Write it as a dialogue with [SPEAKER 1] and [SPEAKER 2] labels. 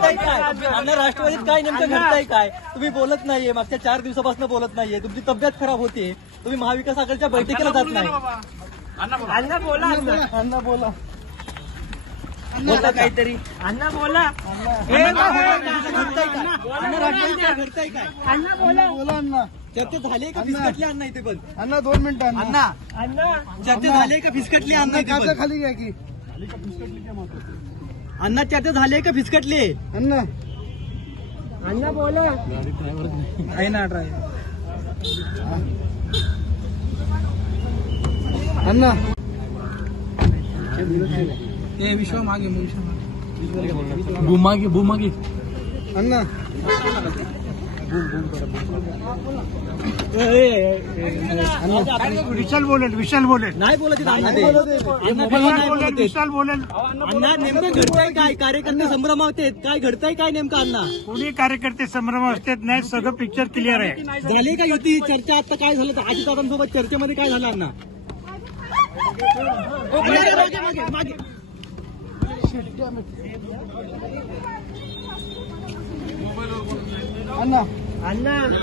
[SPEAKER 1] घडतंय काय अण्णा? राष्ट्रवादीत काय नेमकं घडतंय काय? तुम्ही बोलत नाहीये, मागच्या 4 दिवसापासून बोलत नाहीये, तुमची तब्येत खराब होते, तुम्ही महाविकास आघाडीच्या बैठकीला जात नाही.
[SPEAKER 2] अण्णा बोला.
[SPEAKER 1] अण्णा बोला, बोला काहीतरी.
[SPEAKER 2] अण्णा बोला.
[SPEAKER 1] घडतंय काय अण्णा? राष्ट्रवादीत काय घडतंय काय?
[SPEAKER 2] अण्णा बोला.
[SPEAKER 3] बोला अण्णा.
[SPEAKER 1] चर्चा झाली का फिसकटली अण्णा इथे पण?
[SPEAKER 3] अण्णा 2 मिनिटं
[SPEAKER 1] अण्णा
[SPEAKER 2] अण्णा
[SPEAKER 1] चर्चा झाली का फिसकटली अण्णा इथे
[SPEAKER 3] काचा
[SPEAKER 1] पण?
[SPEAKER 3] खाली घ्या की
[SPEAKER 1] अण्णा चर्चा झाली का फिसकटली?
[SPEAKER 3] अण्णा.
[SPEAKER 2] अण्णा बोला.
[SPEAKER 1] आहे ना ड्रायव्हर.
[SPEAKER 3] अण्णा
[SPEAKER 1] विश्व मागे बुमागे
[SPEAKER 3] अण्णा.
[SPEAKER 2] विशाल बोलेल.
[SPEAKER 1] नाही बोलत आहेत अण्णा ते.
[SPEAKER 3] नाही बोलत आहेत.
[SPEAKER 1] अण्णा ते नाही बोलत आहेत.
[SPEAKER 2] विशाल बोलेल.
[SPEAKER 1] अण्णा नेमकं घडतंय काय? कार्यकर्ते संभ्रमावत आहेत, काय घडतंय काय नेमकं अण्णा?
[SPEAKER 2] कोणी कार्यकर्ते संभ्रम असतात नाही, सगळं पिक्चर क्लिअर आहे.
[SPEAKER 1] झाली का युती चर्चा? आता काय झालं अजितदादांसोबत चर्चेमध्ये काय झालं अण्णा? मागे.
[SPEAKER 3] अण्णा.
[SPEAKER 2] अण्णा